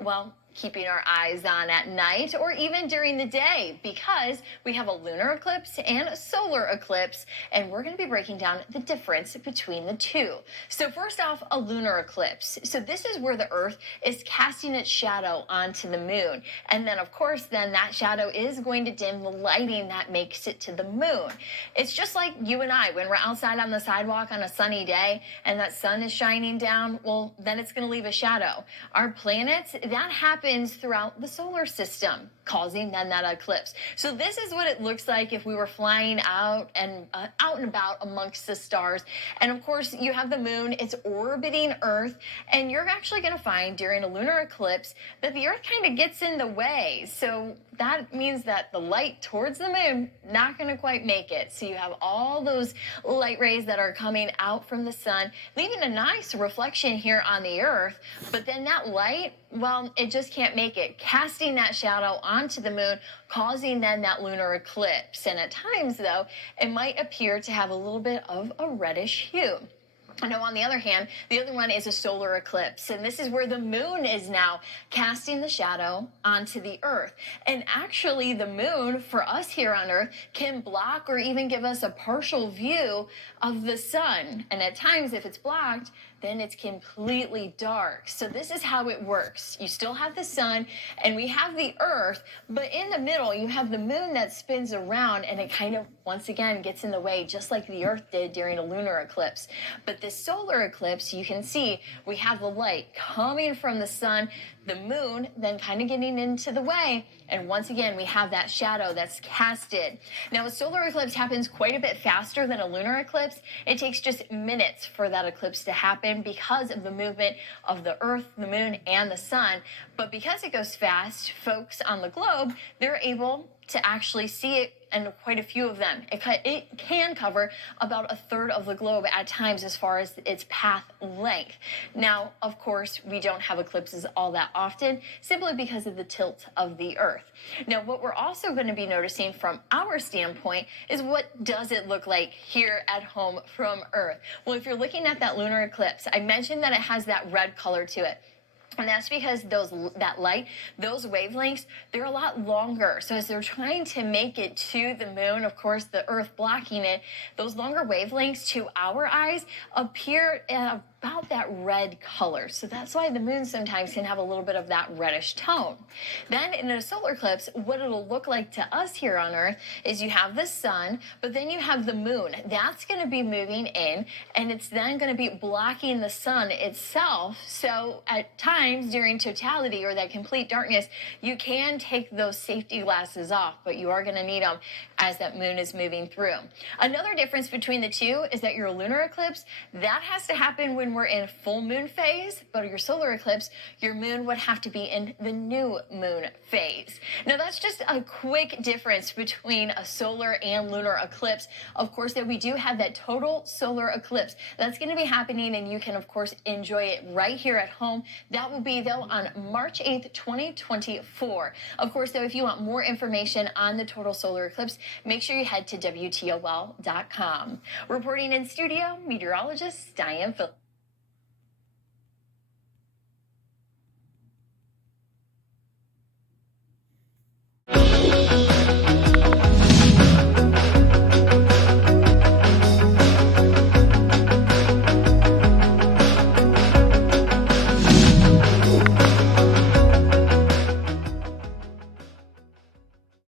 Well, keeping our eyes on at night or even during the day, because we have a lunar eclipse and a solar eclipse, and we're going to be breaking down the difference between the two. So first off, a lunar eclipse. So this is where the Earth is casting its shadow onto the moon. And then, of course, then that shadow is going to dim the lighting that makes it to the moon. It's just like you and I, when we're outside on the sidewalk on a sunny day and that sun is shining down, well, then it's going to leave a shadow. Our planets, that happens throughout the solar system, causing then that eclipse. So this is what it looks like if we were flying out and about amongst the stars. And of course, you have the moon, it's orbiting Earth, and you're actually going to find during a lunar eclipse that the Earth kind of gets in the way. So that means that the light towards the moon, not going to quite make it. So you have all those light rays that are coming out from the sun, leaving a nice reflection here on the Earth. But then that light, well, it just can't make it, casting that shadow onto the moon, causing then that lunar eclipse. And at times, though, it might appear to have a little bit of a reddish hue. Now, on the other hand, the other one is a solar eclipse, and this is where the moon is now casting the shadow onto the Earth. And actually, the moon, for us here on Earth, can block or even give us a partial view of the sun. And at times, if it's blocked, then it's completely dark. So this is how it works. You still have the sun, and we have the Earth, but in the middle, you have the moon that spins around, and it kind of, once again, gets in the way, just like the Earth did during a lunar eclipse. But this solar eclipse, you can see we have the light coming from the sun, the moon then kind of getting into the way, and once again we have that shadow that's casted. Now, a solar eclipse happens quite a bit faster than a lunar eclipse. It takes just minutes for that eclipse to happen because of the movement of the Earth, the moon, and the sun. But because it goes fast, folks on the globe, they're able to actually see it, and quite a few of them. It can cover about a third of the globe at times as far as its path length. Now, of course, we don't have eclipses all that often, simply because of the tilt of the Earth. Now, what we're also going to be noticing from our standpoint is what does it look like here at home from Earth? Well, if you're looking at that lunar eclipse, I mentioned that it has that red color to it. And that's because that light, those wavelengths, they're a lot longer. So as they're trying to make it to the moon, of course, the Earth blocking it, those longer wavelengths to our eyes appear about that red color. So that's why the moon sometimes can have a little bit of that reddish tone. Then in a solar eclipse, what it'll look like to us here on Earth is you have the sun, but then you have the moon. That's going to be moving in, and it's then going to be blocking the sun itself. So at times during totality or that complete darkness, you can take those safety glasses off, but you are going to need them as that moon is moving through. Another difference between the two is that your lunar eclipse, that has to happen when we're in full moon phase, but your solar eclipse, your moon would have to be in the new moon phase. Now, that's just a quick difference between a solar and lunar eclipse. Of course, that we do have that total solar eclipse. That's going to be happening, and you can, of course, enjoy it right here at home. That will be, though, on March 8th, 2024. Of course, though, if you want more information on the total solar eclipse, make sure you head to WTOL.com. Reporting in studio, meteorologist Diane Phillips.